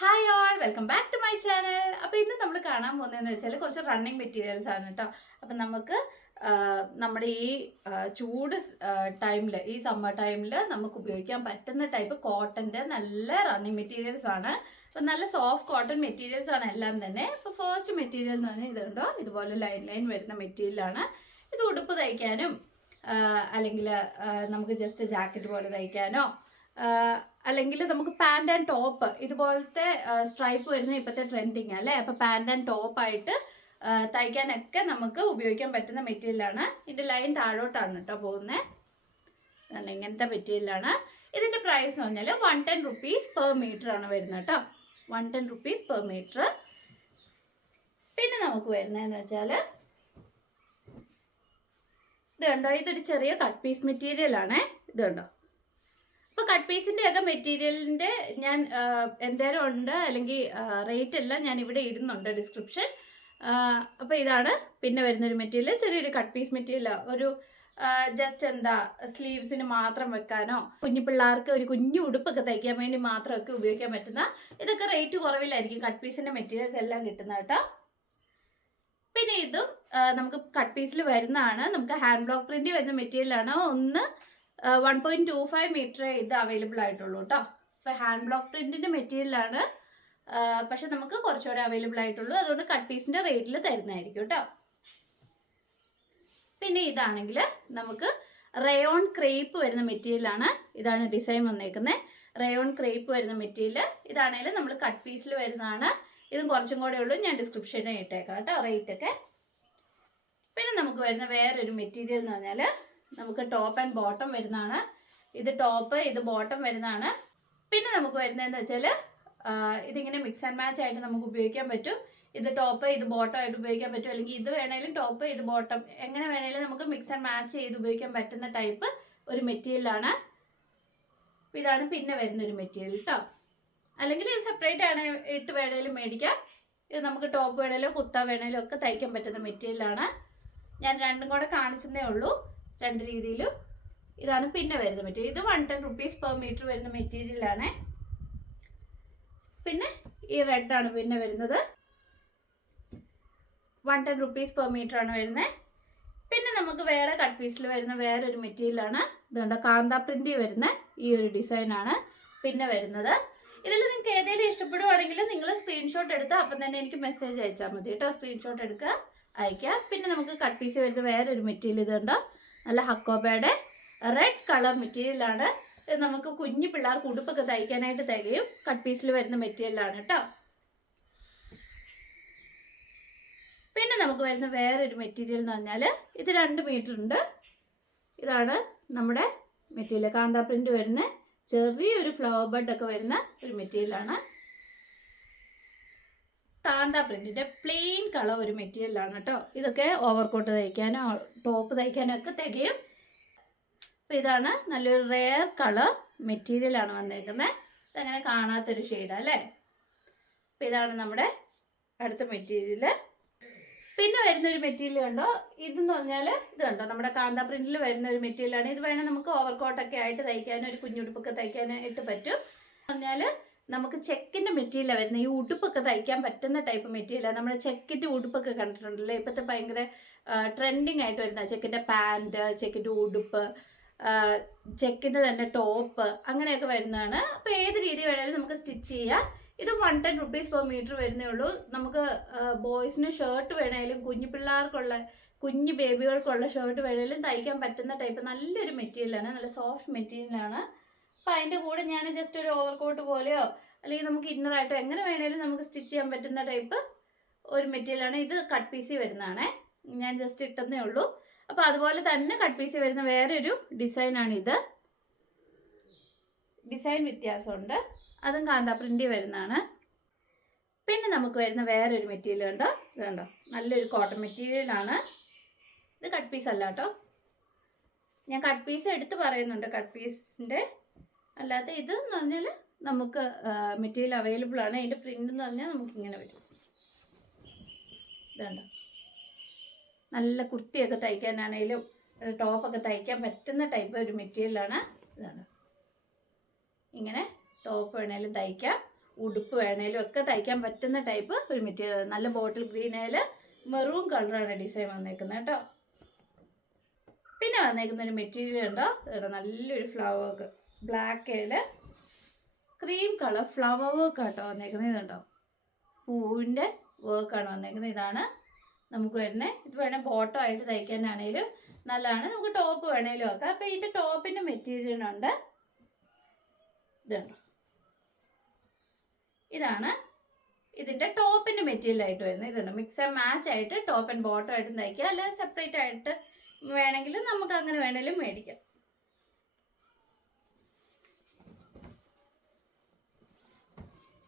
Hi all, welcome back to my channel. അപ്പോൾ ഇന്ന് നമ്മൾ കാണാൻ പോകുന്നതെന്ന് വെച്ചാൽ കുറച്ച് റണ്ണിങ് മെറ്റീരിയൽസ് ആണ് കേട്ടോ. അപ്പം നമുക്ക് നമ്മുടെ ഈ ചൂട് ടൈമിൽ, ഈ സമ്മർ ടൈമിൽ നമുക്ക് ഉപയോഗിക്കാൻ പറ്റുന്ന ടൈപ്പ് കോട്ടൻ്റെ നല്ല റണ്ണിങ് മെറ്റീരിയൽസ് ആണ്. അപ്പം നല്ല സോഫ്റ്റ് കോട്ടൺ മെറ്റീരിയൽസ് ആണ് എല്ലാം തന്നെ. അപ്പോൾ ഫസ്റ്റ് മെറ്റീരിയൽ എന്ന് പറഞ്ഞാൽ ഇതുണ്ടോ, ഇതുപോലെ ലൈൻ ലൈൻ വരുന്ന മെറ്റീരിയലാണ്. ഇത് ഉടുപ്പ് തയ്ക്കാനും അല്ലെങ്കിൽ നമുക്ക് ജസ്റ്റ് ജാക്കറ്റ് പോലെ തയ്ക്കാനോ അല്ലെങ്കിൽ നമുക്ക് പാൻറ് ആൻഡ് ടോപ്പ് ഇതുപോലത്തെ സ്ട്രൈപ്പ് വരുന്ന ഇപ്പോഴത്തെ ട്രെൻഡിങ് അല്ലേ. അപ്പോൾ പാൻറ് ആൻഡ് ടോപ്പായിട്ട് തയ്ക്കാനൊക്കെ നമുക്ക് ഉപയോഗിക്കാൻ പറ്റുന്ന മെറ്റീരിയലാണ്. ഇതിൻ്റെ ലൈൻ താഴോട്ടാണ് കേട്ടോ പോകുന്നത്. ഇങ്ങനത്തെ മെറ്റീരിയലാണ്. ഇതിൻ്റെ പ്രൈസ് എന്ന് പറഞ്ഞാൽ 110 rupees per meter ആണ് വരുന്നത് കേട്ടോ. 110 rupees per meter. പിന്നെ നമുക്ക് വരുന്നതെന്ന് വെച്ചാൽ ഇത് കണ്ടോ, ഇതൊരു ചെറിയ കട്ട് പീസ് മെറ്റീരിയൽ ആണേ. ഇത് കണ്ടോ. അപ്പോൾ കട്ട് പീസിൻ്റെ ഒക്കെ മെറ്റീരിയലിൻ്റെ ഞാൻ എന്തേലും ഉണ്ട് അല്ലെങ്കിൽ റേറ്റ് എല്ലാം ഞാൻ ഇവിടെ ഇടുന്നുണ്ട് ഡിസ്ക്രിപ്ഷൻ. അപ്പോൾ ഇതാണ് പിന്നെ വരുന്നൊരു മെറ്റീരിയൽ, ചെറിയൊരു കട്ട് പീസ് മെറ്റീരിയൽ. ഒരു ജസ്റ്റ് എന്താ സ്ലീവ്സിന് മാത്രം വെക്കാനോ കുഞ്ഞു പിള്ളേർക്ക് ഒരു കുഞ്ഞു ഉടുപ്പൊക്കെ തയ്ക്കാൻ വേണ്ടി മാത്രമൊക്കെ ഉപയോഗിക്കാൻ പറ്റുന്ന, ഇതൊക്കെ റേറ്റ് കുറവിലായിരിക്കും കട്ട് പീസിൻ്റെ മെറ്റീരിയൽസ് എല്ലാം കിട്ടുന്നത് കേട്ടോ. പിന്നെ ഇതും നമുക്ക് കട്ട് പീസിൽ വരുന്നതാണ്. നമുക്ക് ഹാൻഡ് ബ്ലോക്ക് പ്രിന്റ് വരുന്ന മെറ്റീരിയലാണ്. 1.25 meter ഇത് അവൈലബിൾ ആയിട്ടുള്ളൂ കേട്ടോ. അപ്പോൾ ഹാൻഡ് ബ്ലോക്ക് പ്രിന്റിന്റെ മെറ്റീരിയലാണ്, പക്ഷെ നമുക്ക് കുറച്ചുകൂടെ അവൈലബിൾ ആയിട്ടുള്ളൂ. അതുകൊണ്ട് കട്ട് പീസിന്റെ റേറ്റിൽ തരുന്നതായിരിക്കും കേട്ടോ. പിന്നെ ഇതാണെങ്കിൽ നമുക്ക് റയോൺ ക്രേപ്പ് വരുന്ന മെറ്റീരിയലാണ്. ഇതാണ് ഡിസൈൻ വന്നേക്കുന്നത്, റയോൺ ക്രേപ്പ് വരുന്ന മെറ്റീരിയൽ. ഇതാണെങ്കിലും നമ്മൾ കട്ട് പീസിൽ വരുന്നതാണ്. ഇതും കുറച്ചും കൂടെ ഉള്ളൂ, ഞാൻ ഡിസ്ക്രിപ്ഷനിൽ ഇട്ടേക്കാം കേട്ടോ റേറ്റ് ഒക്കെ. പിന്നെ നമുക്ക് വരുന്ന വേറൊരു മെറ്റീരിയൽ എന്ന് പറഞ്ഞാൽ നമുക്ക് ടോപ്പ് ആൻഡ് ബോട്ടം വരുന്നതാണ്. ഇത് ടോപ്പ്, ഇത് ബോട്ടം വരുന്നതാണ്. പിന്നെ നമുക്ക് വരുന്നതെന്ന് വെച്ചാൽ ഇതിങ്ങനെ മിക്സ് ആൻഡ് മാച്ച് ആയിട്ട് നമുക്ക് ഉപയോഗിക്കാൻ പറ്റും. ഇത് ടോപ്പ്, ഇത് ബോട്ടം ആയിട്ട് ഉപയോഗിക്കാൻ പറ്റും. അല്ലെങ്കിൽ ഇത് വേണേലും ടോപ്പ്, ഇത് ബോട്ടം, എങ്ങനെ വേണേലും നമുക്ക് മിക്സ് ആൻഡ് മാച്ച് ചെയ്ത് ഉപയോഗിക്കാൻ പറ്റുന്ന ടൈപ്പ് ഒരു മെറ്റീരിയലാണ്. ഇതാണ് പിന്നെ വരുന്നൊരു മെറ്റീരിയൽ കേട്ടോ. അല്ലെങ്കിൽ ഇത് സെപ്പറേറ്റ് ആണ് ഇട്ട് വേണേലും മേടിക്കാം. ഇത് നമുക്ക് ടോപ്പ് വേണേലും കുർത്ത വേണേലും ഒക്കെ തയ്ക്കാൻ പറ്റുന്ന മെറ്റീരിയലാണ്. ഞാൻ രണ്ടും കൂടെ കാണിച്ചതേ ഉള്ളൂ, രണ്ട് രീതിയിലും. ഇതാണ് പിന്നെ വരുന്ന മെറ്റീരിയൽ. ഇത് 110 rupees per meter വരുന്ന മെറ്റീരിയലാണ്. പിന്നെ ഈ റെഡ് ആണ് പിന്നെ വരുന്നത്, 110 rupees per meter ആണ് വരുന്നത്. പിന്നെ നമുക്ക് വേറെ കട്ട് പീസിൽ വരുന്ന വേറൊരു മെറ്റീരിയലാണ്. ഇതുകൊണ്ട് കാന്ത പ്രിന്റ് വരുന്ന ഈ ഒരു ഡിസൈനാണ് പിന്നെ വരുന്നത്. ഇതിൽ നിങ്ങൾക്ക് ഏതെങ്കിലും ഇഷ്ടപ്പെടുവാണെങ്കിൽ നിങ്ങൾ സ്ക്രീൻഷോട്ട് എടുത്ത് അപ്പം തന്നെ എനിക്ക് മെസ്സേജ് അയച്ചാൽ മതി കേട്ടോ. സ്ക്രീൻഷോട്ട് എടുക്കുക, അയക്കുക. പിന്നെ നമുക്ക് കട്ട് പീസ് വരുന്ന വേറൊരു മെറ്റീരിയൽ ഇതുണ്ടോ, നല്ല ഹക്കോബയുടെ റെഡ് കളർ മെറ്റീരിയലാണ്. ഇത് നമുക്ക് കുഞ്ഞു പിള്ളേർക്ക് ഉടുപ്പൊക്കെ തയ്ക്കാനായിട്ട് തികയും കട്ട് പീസിൽ വരുന്ന മെറ്റീരിയലാണ് കേട്ടോ. പിന്നെ നമുക്ക് വരുന്ന വേറൊരു മെറ്റീരിയൽ എന്ന് പറഞ്ഞാൽ ഇത് 2 മീറ്റർ ഉണ്ട്. ഇതാണ് നമ്മുടെ മെറ്റീരിയൽ, കാന്ത പ്രിന്റ് വരുന്ന ചെറിയൊരു ഫ്ലവർ ബഡ് ഒക്കെ വരുന്ന ഒരു മെറ്റീരിയലാണ്. കാന്ത പ്രിന്റിന്റെ പ്ലെയിൻ കളർ ഒരു മെറ്റീരിയലാണ് കേട്ടോ. ഇതൊക്കെ ഓവർകോട്ട് തയ്ക്കാനോ ടോപ്പ് തയ്ക്കാനോ ഒക്കെ തികയും. അപ്പോൾ ഇതാണ് നല്ലൊരു റെയർ കളർ മെറ്റീരിയലാണ് വന്നേക്കുന്നത്. ഇതങ്ങനെ കാണാത്തൊരു ഷെയ്ഡാണ് അല്ലേ. അപ്പോൾ ഇതാണ് നമ്മുടെ അടുത്ത മെറ്റീരിയൽ. പിന്നെ വരുന്നൊരു മെറ്റീരിയൽ കണ്ടോ, ഇതെന്ന് പറഞ്ഞാൽ ഇത് കണ്ടോ, നമ്മുടെ കാന്ത പ്രിന്റിൽ വരുന്ന ഒരു മെറ്റീരിയലാണ്. ഇത് വേണേൽ നമുക്ക് ഓവർകോട്ടൊക്കെ ആയിട്ട് തയ്ക്കാനും ഒരു കുഞ്ഞുടുപ്പൊക്കെ തയ്ക്കാനായിട്ട് പറ്റും. പറഞ്ഞാൽ നമുക്ക് ചെക്കിൻ്റെ മെറ്റീരിയലാണ് വരുന്നത്. ഈ ഉടുപ്പൊക്കെ തയ്ക്കാൻ പറ്റുന്ന ടൈപ്പ് മെറ്റീരിയലാണ്. നമ്മൾ ചെക്കിൻ്റെ ഉടുപ്പൊക്കെ കണ്ടിട്ടുണ്ടല്ലേ, ഇപ്പോഴത്തെ ഭയങ്കര ട്രെൻഡിങ് ആയിട്ട് വരുന്ന ചെക്കിൻ്റെ പാൻറ്, ചെക്കിൻ്റെ ഉടുപ്പ്, ചെക്കിൻ്റെ തന്നെ ടോപ്പ്, അങ്ങനെയൊക്കെ വരുന്നതാണ്. അപ്പോൾ ഏത് രീതി വേണമെങ്കിലും നമുക്ക് സ്റ്റിച്ച് ചെയ്യാം. ഇത് 110 rupees per meter വരുന്നേ ഉള്ളൂ. നമുക്ക് ബോയ്സിന് ഷർട്ട് വേണേലും കുഞ്ഞു പിള്ളേർക്കുള്ള കുഞ്ഞു ബേബികൾക്കുള്ള ഷർട്ട് വേണേലും തയ്ക്കാൻ പറ്റുന്ന ടൈപ്പ് നല്ലൊരു മെറ്റീരിയലാണ്, നല്ല സോഫ്റ്റ് മെറ്റീരിയലാണ്. അപ്പോൾ അതിൻ്റെ കൂടെ ഞാൻ ജസ്റ്റ് ഒരു ഓവർകോട്ട് പോലെയോ അല്ലെങ്കിൽ നമുക്ക് ഇന്നറായിട്ടോ എങ്ങനെ വേണേലും നമുക്ക് സ്റ്റിച്ച് ചെയ്യാൻ പറ്റുന്ന ടൈപ്പ് ഒരു മെറ്റീരിയലാണ്. ഇത് കട്ട് പീസിൽ വരുന്നതാണേ, ഞാൻ ജസ്റ്റ് ഇട്ടെന്നേ ഉള്ളൂ. അപ്പോൾ അതുപോലെ തന്നെ കട്ട് പീസിൽ വരുന്ന വേറൊരു ഡിസൈനാണ് ഇത്. ഡിസൈൻ വ്യത്യാസമുണ്ട്, അതും കാന്ത പ്രിന്റ് വരുന്നതാണ്. പിന്നെ നമുക്ക് വരുന്ന വേറൊരു മെറ്റീരിയൽ ഉണ്ടോ, ഇത് കണ്ടോ, നല്ലൊരു കോട്ടൺ മെറ്റീരിയലാണ്. ഇത് കട്ട് പീസ് അല്ല കേട്ടോ, ഞാൻ കട്ട് പീസ് എടുത്ത് പറയുന്നുണ്ട്. കട്ട് പീസിൻ്റെ അല്ലാത്ത ഇത് എന്ന് പറഞ്ഞാൽ നമുക്ക് മെറ്റീരിയൽ അവൈലബിൾ ആണ്. അതിൻ്റെ പ്രിന്റ് എന്ന് പറഞ്ഞാൽ നമുക്ക് ഇങ്ങനെ വരും. ഇതുണ്ടോ, നല്ല കുർത്തിയൊക്കെ തയ്ക്കാനാണെങ്കിലും ടോപ്പൊക്കെ തയ്ക്കാൻ പറ്റുന്ന ടൈപ്പ് ഒരു മെറ്റീരിയലാണ്. ഇതാണ്, ഇങ്ങനെ ടോപ്പ് വേണേലും തയ്ക്കാം, ഉടുപ്പ് വേണേലും ഒക്കെ തയ്ക്കാൻ പറ്റുന്ന ടൈപ്പ് ഒരു മെറ്റീരിയൽ. നല്ല ബോട്ടിൽ ഗ്രീനേൽ മെറൂൺ കളറാണ് ഡിസൈൻ വന്നേക്കുന്നത് കേട്ടോ. പിന്നെ വന്നേക്കുന്ന ഒരു മെറ്റീരിയൽ ഉണ്ടോ, നല്ലൊരു ഫ്ലവർ വർക്ക്, ബ്ലാക്കിൽ ക്രീം കളർ ഫ്ലവർ വർക്ക് ആട്ടോ വന്നേക്കുന്നത്. ഇതുണ്ടോ, പൂവിൻ്റെ വർക്കാണ് വന്നേക്കുന്നത്. ഇതാണ് നമുക്ക് വരുന്നത്. ഇത് വേണേൽ ബോട്ടം ആയിട്ട് തയ്ക്കാനാണേലും നല്ലതാണ്. നമുക്ക് ടോപ്പ് വേണേലും ആക്കാം. അപ്പം ഇതിൻ്റെ ടോപ്പിൻ്റെ മെറ്റീരിയലുണ്ട്. ഇതുണ്ടോ, ഇതാണ് ഇതിൻ്റെ ടോപ്പിൻ്റെ മെറ്റീരിയൽ ആയിട്ട് വരുന്നത്. ഇതുണ്ട്, മിക്സ് ആൻഡ് മാച്ച് ആയിട്ട് ടോപ്പ് ആൻഡ് ബോട്ടം ആയിട്ട് തയ്ക്കുക, അല്ലെങ്കിൽ സെപ്പറേറ്റ് ആയിട്ട് വേണമെങ്കിലും നമുക്ക് അങ്ങനെ വേണേലും മേടിക്കാം.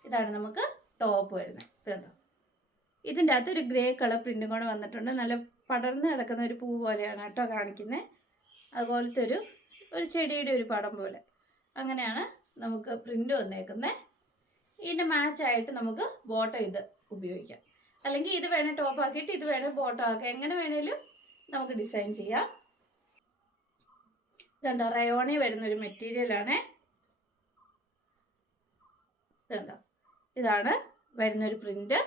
ഇതാണ് നമുക്ക് ടോപ്പ് വരുന്നത്. ഇതുണ്ടോ, ഇതിൻ്റെ അകത്ത് ഒരു ഗ്രേ കളർ പ്രിന്റും കൂടെ വന്നിട്ടുണ്ട്. നല്ല പടർന്ന് കിടക്കുന്ന ഒരു പൂ പോലെയാണ് കേട്ടോ കാണിക്കുന്നത്. അതുപോലത്തെ ഒരു ചെടിയുടെ ഒരു പടം പോലെ അങ്ങനെയാണ് നമുക്ക് പ്രിന്റ് വന്നേക്കുന്നത്. ഇതിൻ്റെ മാച്ചായിട്ട് നമുക്ക് ബോട്ടം ഇത് ഉപയോഗിക്കാം, അല്ലെങ്കിൽ ഇത് വേണേൽ ടോപ്പ് ആക്കിയിട്ട് ഇത് വേണേൽ ബോട്ടം ആക്കാം, എങ്ങനെ വേണേലും നമുക്ക് ഡിസൈൻ ചെയ്യാം. ഇതുണ്ടോ, റയോണി വരുന്നൊരു മെറ്റീരിയലാണ്. ഇതുണ്ടോ, ഇതാണ് വരുന്നൊരു പ്രിന്റ്.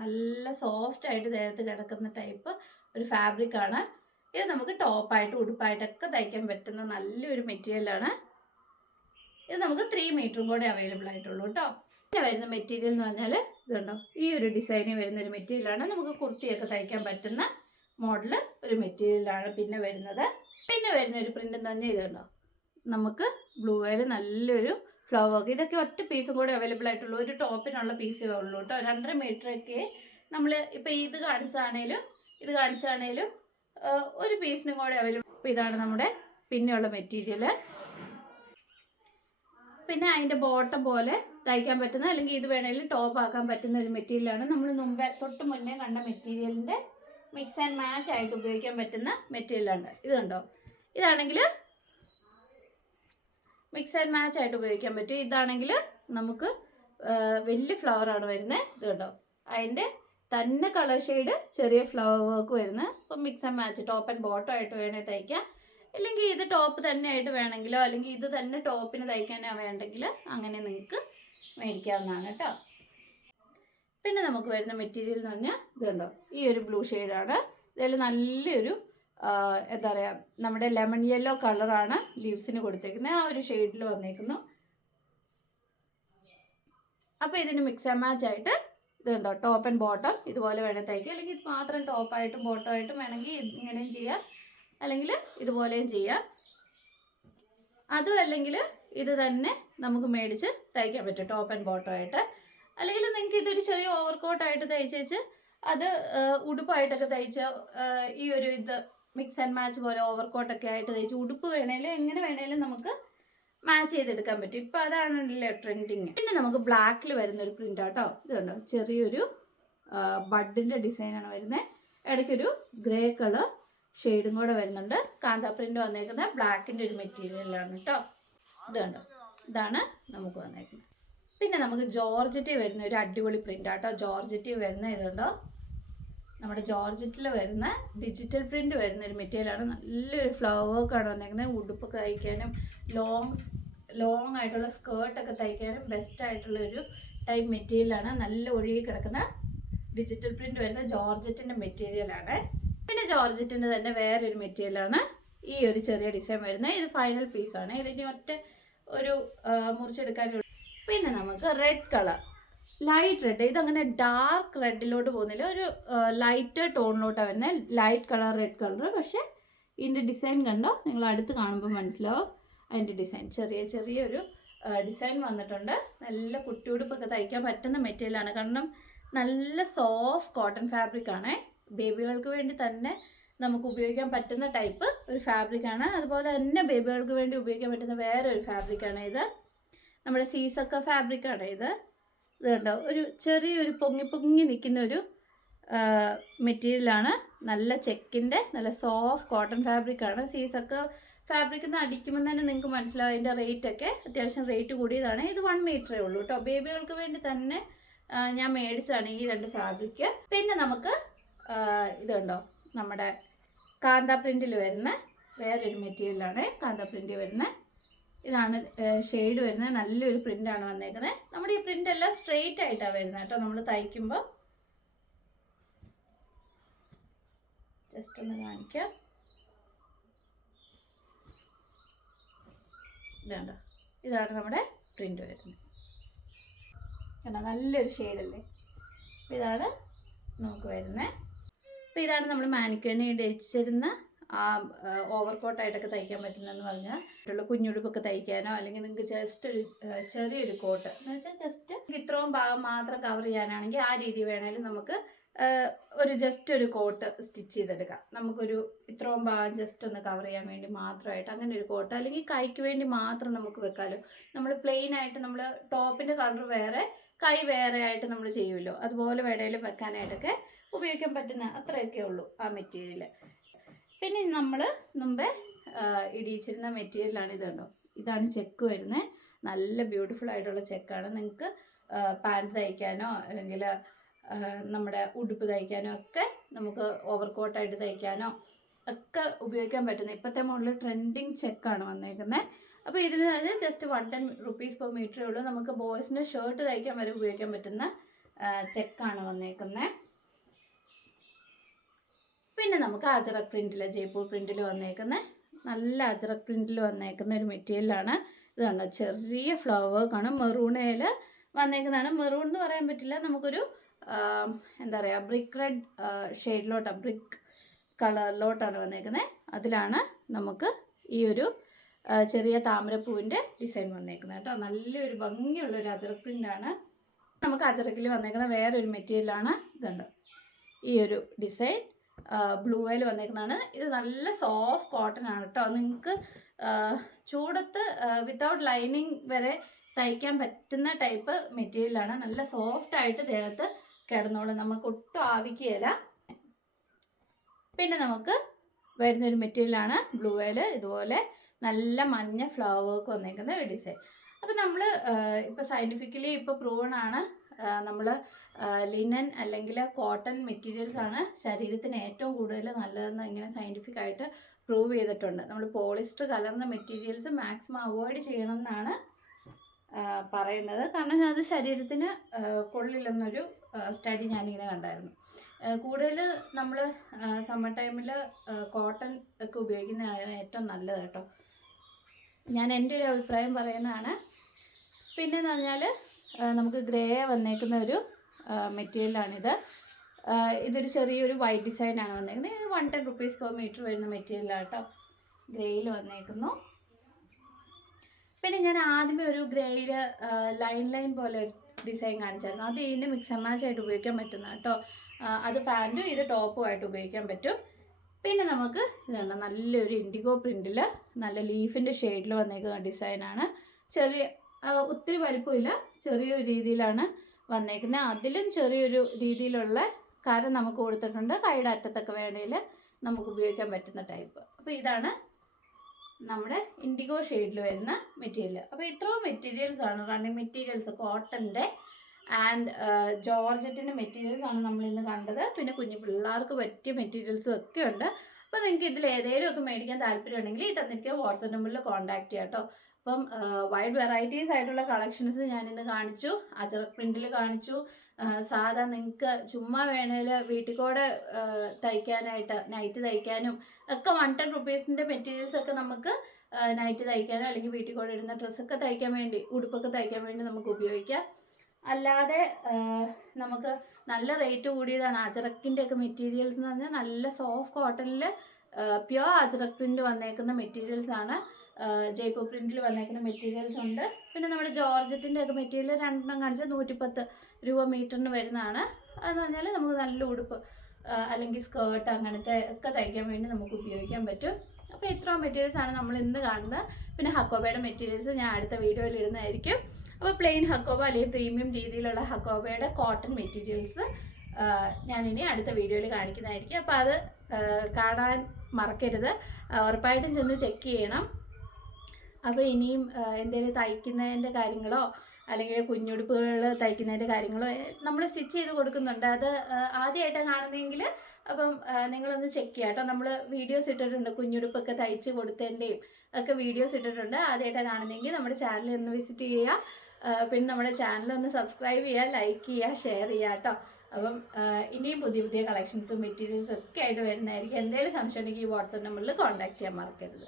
നല്ല സോഫ്റ്റ് ആയിട്ട് ദേഹത്ത് കിടക്കുന്ന ടൈപ്പ് ഒരു ഫാബ്രിക് ആണ്. ഇത് നമുക്ക് ടോപ്പായിട്ട് ഉടുപ്പായിട്ടൊക്കെ തയ്ക്കാൻ പറ്റുന്ന നല്ലൊരു മെറ്റീരിയലാണ്. ഇത് നമുക്ക് 3 മീറ്ററും കൂടെ അവൈലബിൾ ആയിട്ടുള്ളൂ കേട്ടോ. പിന്നെ വരുന്ന മെറ്റീരിയൽ എന്ന് പറഞ്ഞാൽ ഇതുണ്ടോ, ഈ ഒരു ഡിസൈനിൽ വരുന്നൊരു മെറ്റീരിയലാണ്. നമുക്ക് കുർത്തിയൊക്കെ തയ്ക്കാൻ പറ്റുന്ന മോഡല് ഒരു മെറ്റീരിയലാണ് പിന്നെ വരുന്നത്. പിന്നെ വരുന്ന ഒരു പ്രിന്റ് എന്ന് പറഞ്ഞാൽ ഇതുണ്ടോ, നമുക്ക് ബ്ലൂവേൽ നല്ലൊരു ഫ്ലവർ വർക്ക്. ഇതൊക്കെ ഒറ്റ പീസും കൂടെ അവൈലബിൾ ആയിട്ടുള്ളൂ. ഒരു ടോപ്പിനുള്ള പീസേ ഉള്ളൂ കേട്ടോ. 2.5 മീറ്ററൊക്കെ നമ്മൾ ഇപ്പം ഇത് കാണിച്ചാണേലും ഒരു പീസിനും കൂടെ അവൈലബിൾ. അപ്പോൾ ഇതാണ് നമ്മുടെ പിന്നെയുള്ള മെറ്റീരിയൽ. പിന്നെ അതിൻ്റെ ബോട്ടം പോലെ തയ്ക്കാൻ പറ്റുന്ന, അല്ലെങ്കിൽ ഇത് വേണമെങ്കിലും ടോപ്പ് ആക്കാൻ പറ്റുന്ന ഒരു മെറ്റീരിയലാണ്. നമ്മൾ തൊട്ട് മുന്നേ കണ്ട മെറ്റീരിയലിൻ്റെ മിക്സ് ആൻഡ് മാച്ച് ആയിട്ട് ഉപയോഗിക്കാൻ പറ്റുന്ന മെറ്റീരിയലാണ്. ഇത് കണ്ടോ, ഇതാണെങ്കിൽ മിക്സ് ആൻഡ് മാച്ച് ആയിട്ട് ഉപയോഗിക്കാൻ പറ്റും. ഇതാണെങ്കിൽ നമുക്ക് വലിയ ഫ്ലവറാണ് വരുന്നത്. ഇത് കേട്ടോ, അതിൻ്റെ തന്നെ കളർ ഷെയ്ഡ് ചെറിയ ഫ്ലവർ വർക്ക് വരുന്നത്. അപ്പം mix and match top and bottom ആയിട്ട് വേണേൽ തയ്ക്കാം, അല്ലെങ്കിൽ ഇത് ടോപ്പ് തന്നെ ആയിട്ട് വേണമെങ്കിലോ, അല്ലെങ്കിൽ ഇത് തന്നെ ടോപ്പിന് തയ്ക്കാനോ വേണ്ടെങ്കിൽ അങ്ങനെ നിങ്ങൾക്ക് മേടിക്കാവുന്നതാണ് കേട്ടോ. പിന്നെ നമുക്ക് വരുന്ന മെറ്റീരിയൽ എന്ന് പറഞ്ഞാൽ ഇത് കണ്ടോ, ഈ ഒരു ബ്ലൂ ഷെയ്ഡാണ്. ഇതിൽ നല്ലൊരു എന്താ പറയുക, നമ്മുടെ ലെമൺ യെല്ലോ കളറാണ് ലീവ്സിന് കൊടുത്തേക്കുന്നത്. ആ ഒരു ഷെയ്ഡിൽ വന്നേക്കുന്നു. അപ്പോൾ ഇതിന് മിക്സ് ആൻഡ് മാച്ച് ആയിട്ട് ഇത് കണ്ടോ, ടോപ്പ് ആൻഡ് ബോട്ടം ഇതുപോലെ വേണേൽ തയ്ക്കുക, അല്ലെങ്കിൽ ഇത് മാത്രം ടോപ്പായിട്ടും ബോട്ടമായിട്ടും വേണമെങ്കിൽ ഇങ്ങനെയും ചെയ്യാം, അല്ലെങ്കിൽ ഇതുപോലെയും ചെയ്യാം. അതും അല്ലെങ്കിൽ ഇത് തന്നെ നമുക്ക് മേടിച്ച് തയ്ക്കാൻ പറ്റും ടോപ്പ് ആൻഡ് ബോട്ടം ആയിട്ട്. അല്ലെങ്കിൽ നിങ്ങൾക്ക് ഇതൊരു ചെറിയ ഓവർകോട്ടായിട്ട് തയ്ച്ചേച്ച് അത് ഉടുപ്പായിട്ടൊക്കെ തയ്ച്ച് ഈ ഒരു ഇത് മിക്സ് ആൻഡ് മാച്ച് പോലെ ഓവർകോട്ടൊക്കെ ആയിട്ട് തയ്ച്ച് ഉടുപ്പ് വേണേലും എങ്ങനെ വേണേലും നമുക്ക് മാച്ച് ചെയ്തെടുക്കാൻ പറ്റും. ഇപ്പം അതാണല്ലോ ട്രെൻഡിങ്. പിന്നെ നമുക്ക് ബ്ലാക്കിൽ വരുന്നൊരു പ്രിൻ്റ് ആട്ടോ. ഇത് കണ്ടോ, ചെറിയൊരു ബഡിൻ്റെ ഡിസൈനാണ് വരുന്നത്. ഇടയ്ക്കൊരു ഗ്രേ കളർ ഷെയ്ഡും കൂടെ വരുന്നുണ്ട്. കാന്ത പ്രിൻ്റ് വന്നേക്കുന്ന ബ്ലാക്കിൻ്റെ ഒരു മെറ്റീരിയലാണ് കേട്ടോ. ഇത് കണ്ടോ, ഇതാണ് നമുക്ക് വന്നേക്കുന്നത്. പിന്നെ നമുക്ക് ജോർജറ്റി വരുന്ന ഒരു അടിപൊളി പ്രിൻ്റ് ആട്ടോ. ജോർജറ്റി വരുന്ന ഇതുണ്ടോ, നമ്മുടെ ജോർജറ്റിൽ വരുന്ന ഡിജിറ്റൽ പ്രിൻ്റ് വരുന്ന ഒരു മെറ്റീരിയലാണ്. നല്ലൊരു ഫ്ലവർ വർക്കാണ് വന്നേക്കുന്നത്. ഉടുപ്പൊക്കെ തയ്ക്കാനും ലോങ് ആയിട്ടുള്ള സ്കേർട്ടൊക്കെ തയ്ക്കാനും ബെസ്റ്റ് ആയിട്ടുള്ളൊരു ടൈപ്പ് മെറ്റീരിയലാണ്. നല്ല ഒഴുകി കിടക്കുന്ന ഡിജിറ്റൽ പ്രിൻ്റ് വരുന്ന ജോർജറ്റിൻ്റെ മെറ്റീരിയലാണ്. പിന്നെ ജോർജറ്റിൻ്റെ തന്നെ വേറൊരു മെറ്റീരിയലാണ് ഈ ഒരു ചെറിയ ഡിസൈൻ വരുന്നത്. ഇത് ഫൈനൽ പീസാണ്. ഇതിന് ഒറ്റ ഒരു മുറിച്ചെടുക്കാനുള്ള. പിന്നെ നമുക്ക് റെഡ് കളർ, ലൈറ്റ് റെഡ്. ഇതങ്ങനെ ഡാർക്ക് റെഡിലോട്ട് പോകുന്നില്ല, ഒരു ലൈറ്റ് ടോണിലോട്ടാണ് വരുന്നത്. Light colour red colour. പക്ഷേ ഇതിൻ്റെ ഡിസൈൻ കണ്ടോ, നിങ്ങൾ അടുത്ത് കാണുമ്പോൾ മനസ്സിലാവും അതിൻ്റെ ഡിസൈൻ. ചെറിയൊരു ഡിസൈൻ വന്നിട്ടുണ്ട്. നല്ല കുട്ടിയുടുപ്പൊക്കെ തയ്ക്കാൻ പറ്റുന്ന മെറ്റീരിയലാണ്. കാരണം നല്ല സോഫ്റ്റ് കോട്ടൺ ഫാബ്രിക് ആണ്. ബേബികൾക്ക് വേണ്ടി തന്നെ നമുക്ക് ഉപയോഗിക്കാൻ പറ്റുന്ന ടൈപ്പ് ഒരു ഫാബ്രിക്കാണ്. അതുപോലെ തന്നെ ബേബികൾക്ക് വേണ്ടി ഉപയോഗിക്കാൻ പറ്റുന്ന വേറൊരു ഫാബ്രിക്കാണ് ഇത്. നമ്മുടെ സീസക്ക ഫാബ്രിക്കാണ് ഇത്. ഇത് കണ്ടോ, ഒരു ചെറിയൊരു പൊങ്ങി നിൽക്കുന്ന ഒരു മെറ്റീരിയലാണ്. നല്ല ചെക്കിൻ്റെ നല്ല സോഫ്റ്റ് കോട്ടൺ ഫാബ്രിക്കാണ്. സീസക്ക ഫാബ്രിക്കിൽ നിന്ന് അടിക്കുമ്പോൾ തന്നെ നിങ്ങൾക്ക് മനസ്സിലാവും അതിൻ്റെ റേറ്റൊക്കെ അത്യാവശ്യം റേറ്റ് കൂടിയതാണ്. ഇത് 1 മീറ്ററേ ഉള്ളൂ കേട്ടോ. ബേബികൾക്ക് വേണ്ടി തന്നെ ഞാൻ മേടിച്ചതാണ് ഈ 2 ഫാബ്രിക്ക്. പിന്നെ നമുക്ക് ഇതുണ്ടോ, നമ്മുടെ കാന്ത പ്രിൻറ്റിൽ വരുന്ന വേറൊരു മെറ്റീരിയലാണ്. കാന്ത പ്രിൻറ്റ് വരുന്ന ഇതാണ് ഷെയ്ഡ് വരുന്നത്. നല്ലൊരു പ്രിൻ്റാണ് വന്നേക്കുന്നത്. നമ്മുടെ ഈ പ്രിൻ്റ് എല്ലാം സ്ട്രെയിറ്റ് ആയിട്ടാണ് വരുന്നത് കേട്ടോ. നമ്മൾ തയ്ക്കുമ്പോൾ ജസ്റ്റ് ഒന്ന് കാണിക്കാം. ഇതാണ് നമ്മുടെ പ്രിൻ്റ് വരുന്നത്. കണ്ടോ, നല്ലൊരു ഷെയ്ഡല്ലേ. അപ്പോൾ ഇതാണ് നമുക്ക് വരുന്നത്. അപ്പോൾ ഇതാണ് നമ്മൾ മാനിക്യൂറിനെ ധരിച്ചിരുന്ന ഓവർ കോട്ടായിട്ടൊക്കെ തയ്ക്കാൻ പറ്റുന്നതെന്ന് പറഞ്ഞാൽ കുഞ്ഞുടുപ്പൊക്കെ തയ്ക്കാനോ അല്ലെങ്കിൽ നിങ്ങൾക്ക് ജസ്റ്റ് ഒരു ചെറിയൊരു കോട്ട് എന്ന് വെച്ചാൽ ജസ്റ്റ് ഇത്രയും ഭാഗം മാത്രം കവർ ചെയ്യാനാണെങ്കിൽ ആ രീതി വേണമെങ്കിൽ നമുക്ക് ജസ്റ്റ് ഒരു കോട്ട് സ്റ്റിച്ച് ചെയ്തെടുക്കാം. നമുക്കൊരു ഇത്രയും ഭാഗം ജസ്റ്റ് ഒന്ന് കവർ ചെയ്യാൻ വേണ്ടി മാത്രമായിട്ട് അങ്ങനെ ഒരു കോട്ട്, അല്ലെങ്കിൽ കൈക്ക് വേണ്ടി മാത്രം നമുക്ക് വെക്കാമല്ലോ. നമ്മൾ പ്ലെയിൻ ആയിട്ട് നമ്മൾ ടോപ്പിൻ്റെ കളർ വേറെ കൈ വേറെ ആയിട്ട് നമ്മൾ ചെയ്യുമല്ലോ, അതുപോലെ വേണേലും വെക്കാനായിട്ടൊക്കെ ഉപയോഗിക്കാൻ പറ്റുന്ന അത്രയൊക്കെ ഉള്ളൂ ആ മെറ്റീരിയൽ. പിന്നെ നമ്മൾ മുമ്പേ ഇടിയിച്ചിരുന്ന മെറ്റീരിയലാണ്. ഇത് കണ്ടോ, ഇതാണ് ചെക്ക് വരുന്നത്. നല്ല ബ്യൂട്ടിഫുൾ ആയിട്ടുള്ള ചെക്കാണ്. നിങ്ങൾക്ക് പാൻറ് തയ്ക്കാനോ അല്ലെങ്കിൽ നമ്മുടെ ഉടുപ്പ് തയ്ക്കാനോ ഒക്കെ നമുക്ക് ഓവർ കോട്ടായിട്ട് തയ്ക്കാനോ ഒക്കെ ഉപയോഗിക്കാൻ പറ്റുന്ന ഇപ്പോഴത്തെ മോഡൽ ട്രെൻഡിങ് ചെക്കാണ് വന്നേക്കുന്നത്. അപ്പോൾ ഇതിന് ജസ്റ്റ് 110 rupees per meter ഉള്ളൂ. നമുക്ക് ബോയ്സിന് ഷർട്ട് തയ്ക്കാൻ വരെ ഉപയോഗിക്കാൻ പറ്റുന്ന ചെക്കാണ് വന്നേക്കുന്നത്. പിന്നെ നമുക്ക് അജറക് പ്രിൻറ്റിൽ, ജയ്പൂർ പ്രിൻറ്റിൽ വന്നേക്കുന്ന നല്ല അജറക് പ്രിൻറ്റിൽ വന്നേക്കുന്ന ഒരു മെറ്റീരിയലാണ്. ഇത് കണ്ടോ, ചെറിയ ഫ്ലവർ കാണും. മെറൂണയിൽ വന്നേക്കുന്നതാണ്. മെറൂൺ എന്ന് പറയാൻ പറ്റില്ല, നമുക്കൊരു എന്താ പറയുക, ബ്രിക്ക് റെഡ് ഷെയ്ഡിലോട്ടാണ്, ബ്രിക്ക് കളറിലോട്ടാണ് വന്നേക്കുന്നത്. അതിലാണ് നമുക്ക് ഈ ഒരു ചെറിയ താമരപ്പൂവിൻ്റെ ഡിസൈൻ വന്നേക്കുന്നത് കേട്ടോ. നല്ലൊരു ഭംഗിയുള്ളൊരു അജറക് പ്രിൻ്റാണ്. നമുക്ക് അജറക്കിൽ വന്നേക്കുന്ന വേറൊരു മെറ്റീരിയലാണ്. ഇതുണ്ട്, ഈ ഒരു ഡിസൈൻ ബ്ലൂയിൽ വന്നേക്കുന്നതാണ്. ഇത് നല്ല സോഫ്റ്റ് കോട്ടൺ ആണ് കേട്ടോ. നിങ്ങൾക്ക് ചൂടത്ത് വിത്തൗട്ട് ലൈനിങ് വരെ തയ്ക്കാൻ പറ്റുന്ന ടൈപ്പ് മെറ്റീരിയലാണ്. നല്ല സോഫ്റ്റ് ആയിട്ട് ദേഹത്ത് കിടന്നോളും, നമുക്ക് ഒട്ടും ആവിക്കുകയില്ല. പിന്നെ നമുക്ക് വരുന്നൊരു മെറ്റീരിയലാണ് ബ്ലൂയിൽ ഇതുപോലെ നല്ല മഞ്ഞ ഫ്ലവർ വർക്ക് വന്നേക്കുന്ന ഒരു ഡിസൈൻ. അപ്പം നമ്മൾ ഇപ്പോൾ സയൻറ്റിഫിക്കലി ഇപ്പോൾ പ്രൂവൺ ആണ്, നമ്മൾ ലിനൻ അല്ലെങ്കിൽ കോട്ടൺ മെറ്റീരിയൽസ് ആണ് ശരീരത്തിന് ഏറ്റവും കൂടുതൽ നല്ലതെന്ന് ഇങ്ങനെ സയൻറ്റിഫിക് ആയിട്ട് പ്രൂവ് ചെയ്തിട്ടുണ്ട്. നമ്മൾ പോളിസ്റ്റർ കലർന്ന മെറ്റീരിയൽസ് മാക്സിമം അവോയ്ഡ് ചെയ്യണം എന്നാണ് പറയുന്നത്. കാരണം അത് ശരീരത്തിന് കൊള്ളില്ലെന്നൊരു സ്റ്റഡി ഞാനിങ്ങനെ കണ്ടായിരുന്നു. കൂടുതൽ നമ്മൾ സമ്മർ ടൈമിൽ കോട്ടൺ ഒക്കെ ഉപയോഗിക്കുന്നതാണ് ഏറ്റവും നല്ലത് കേട്ടോ. ഞാൻ എൻ്റെ ഒരു അഭിപ്രായം പറയുന്നതാണ്. പിന്നെന്ന് പറഞ്ഞാൽ നമുക്ക് ഗ്രേ വന്നേക്കുന്ന ഒരു മെറ്റീരിയലാണിത്. ഇതൊരു ചെറിയൊരു വൈറ്റ് ഡിസൈനാണ് വന്നേക്കുന്നത്. ഇത് 110 rupees per meter വരുന്ന മെറ്റീരിയലാണ് കേട്ടോ. ഗ്രേയിൽ വന്നേക്കുന്നു. പിന്നെ ഞാൻ ആദ്യമേ ഒരു ഗ്രേയിൽ ലൈൻ പോലെ ഒരു ഡിസൈൻ കാണിച്ചായിരുന്നു. അത് ഇതിൻ്റെ മിക്സ് ആൻഡ് മാച്ച് ആയിട്ട് ഉപയോഗിക്കാൻ പറ്റുന്ന കേട്ടോ. അത് പാൻറ്റും ഇത് ടോപ്പുമായിട്ട് ഉപയോഗിക്കാൻ പറ്റും. പിന്നെ നമുക്ക് ഇതുണ്ട്, നല്ലൊരു ഇൻഡിഗോ പ്രിൻറ്റിൽ നല്ല ലീഫിൻ്റെ ഷെയ്ഡിൽ വന്നേക്കുന്ന ഡിസൈനാണ്. ഒത്തിരി വലിപ്പമില്ല, ചെറിയൊരു രീതിയിലാണ് വന്നേക്കുന്നത്. അതിലും ചെറിയൊരു രീതിയിലുള്ള കര നമുക്ക് കൊടുത്തിട്ടുണ്ട്. കൈയുടെ അറ്റത്തൊക്കെ വേണേൽ നമുക്ക് ഉപയോഗിക്കാൻ പറ്റുന്ന ടൈപ്പ്. അപ്പോൾ ഇതാണ് നമ്മുടെ ഇൻഡിഗോ ഷെയ്ഡിൽ വരുന്ന മെറ്റീരിയൽ. അപ്പോൾ ഇത്രയും മെറ്റീരിയൽസാണ്, റണ്ണിങ് മെറ്റീരിയൽസ്, കോട്ടൻ്റെ ആൻഡ് ജോർജറ്റിൻ്റെ മെറ്റീരിയൽസ് ആണ് നമ്മൾ ഇന്ന് കണ്ടത്. പിന്നെ കുഞ്ഞു പിള്ളേർക്ക് പറ്റിയ മെറ്റീരിയൽസും ഒക്കെ ഉണ്ട്. അപ്പോൾ നിങ്ങൾക്ക് ഇതിൽ ഏതെങ്കിലും ഒക്കെ മേടിക്കാൻ താല്പര്യം ഉണ്ടെങ്കിൽ ഈ തന്നിരിക്കുക വാട്സ്ആപ്പ് നമ്പറിൽ കോൺടാക്ട് ചെയ്യാം കേട്ടോ. അപ്പം വൈഡ് വെറൈറ്റീസ് ആയിട്ടുള്ള കളക്ഷൻസ് ഞാനിന്ന് കാണിച്ചു. അജറക് പ്രിൻറ്റിൽ കാണിച്ചു. സാധാ നിങ്ങൾക്ക് ചുമ്മാ വേണേൽ വീട്ടിൽ കൂടെ തയ്ക്കാനായിട്ട് നൈറ്റ് തയ്ക്കാനും ഒക്കെ 110 rupeesൻ്റെ മെറ്റീരിയൽസ് ഒക്കെ നമുക്ക് നൈറ്റ് തയ്ക്കാനോ അല്ലെങ്കിൽ വീട്ടിൽ കൂടെ ഇടുന്ന ഡ്രസ്സൊക്കെ തയ്ക്കാൻ വേണ്ടി, ഉടുപ്പൊക്കെ തയ്ക്കാൻ വേണ്ടി നമുക്ക് ഉപയോഗിക്കാം. അല്ലാതെ നമുക്ക് നല്ല റേറ്റ് കൂടിയതാണ് അജറക്കിൻ്റെ ഒക്കെ മെറ്റീരിയൽസ് എന്ന് പറഞ്ഞാൽ. നല്ല സോഫ്റ്റ് കോട്ടണിൽ പ്യുവർ അജറക് പ്രിൻ്റ് വന്നേക്കുന്ന മെറ്റീരിയൽസ് ആണ്. ജയ്പൂർ പ്രിൻറ്റിൽ വന്നേക്കുന്ന മെറ്റീരിയൽസ് ഉണ്ട്. പിന്നെ നമ്മുടെ ജോർജറ്റിൻ്റെ ഒക്കെ മെറ്റീരിയൽ 2 കാണിച്ചാൽ 110 രൂപ മീറ്ററിന് വരുന്നതാണ്. അതെന്ന് പറഞ്ഞാൽ നമുക്ക് നല്ല ഉടുപ്പ് അല്ലെങ്കിൽ സ്കേർട്ട് അങ്ങനത്തെ ഒക്കെ തയ്ക്കാൻ വേണ്ടി നമുക്ക് ഉപയോഗിക്കാൻ പറ്റും. അപ്പോൾ ഇത്രയും മെറ്റീരിയൽസ് ആണ് നമ്മൾ ഇന്ന് കാണുന്നത്. പിന്നെ ഹക്കോബയുടെ മെറ്റീരിയൽസ് ഞാൻ അടുത്ത വീഡിയോയിൽ ഇടുന്നതായിരിക്കും. അപ്പോൾ പ്ലെയിൻ ഹക്കോബ അല്ലെങ്കിൽ പ്രീമിയം രീതിയിലുള്ള ഹക്കോബയുടെ കോട്ടൺ മെറ്റീരിയൽസ് ഞാനിനി അടുത്ത വീഡിയോയിൽ കാണിക്കുന്നതായിരിക്കും. അപ്പോൾ അത് കാണാൻ മറക്കരുത്, ഉറപ്പായിട്ടും ചെന്ന് ചെക്ക് ചെയ്യണം. അപ്പോൾ ഇനിയും എന്തെങ്കിലും തയ്ക്കുന്നതിൻ്റെ കാര്യങ്ങളോ അല്ലെങ്കിൽ കുഞ്ഞുടുപ്പുകൾ തയ്ക്കുന്നതിൻ്റെ കാര്യങ്ങളോ നമ്മൾ സ്റ്റിച്ച് ചെയ്ത് കൊടുക്കുന്നുണ്ട്. അത് ആദ്യമായിട്ടാണ് കാണുന്നതെങ്കിൽ അപ്പം നിങ്ങളൊന്ന് ചെക്ക് ചെയ്യാം കേട്ടോ. നമ്മൾ വീഡിയോസ് ഇട്ടിട്ടുണ്ട് കുഞ്ഞുടുപ്പൊക്കെ തയ്ച്ച് കൊടുത്തതിൻ്റെയും ഒക്കെ വീഡിയോസ് ഇട്ടിട്ടുണ്ട്. ആദ്യമായിട്ടാണ് കാണുന്നതെങ്കിൽ നമ്മുടെ ചാനൽ ഒന്ന് വിസിറ്റ് ചെയ്യുക. പിന്നെ നമ്മുടെ ചാനൽ ഒന്ന് സബ്സ്ക്രൈബ് ചെയ്യുക, ലൈക്ക് ചെയ്യുക, ഷെയർ ചെയ്യുക കേട്ടോ. അപ്പം ഇനിയും പുതിയ പുതിയ കളക്ഷൻസും മെറ്റീരിയൽസും ഒക്കെ ആയിട്ട് വരുന്നതായിരിക്കും. എന്തെങ്കിലും സംശയം ഉണ്ടെങ്കിൽ ഈ വാട്സാപ്പ് നമ്പറിൽ കോൺടാക്ട് ചെയ്യാൻ മറക്കരുത്.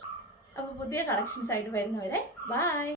അപ്പോൾ പുതിയ കളക്ഷൻസ് ആയിട്ട് വരുന്നവരെ ബൈ.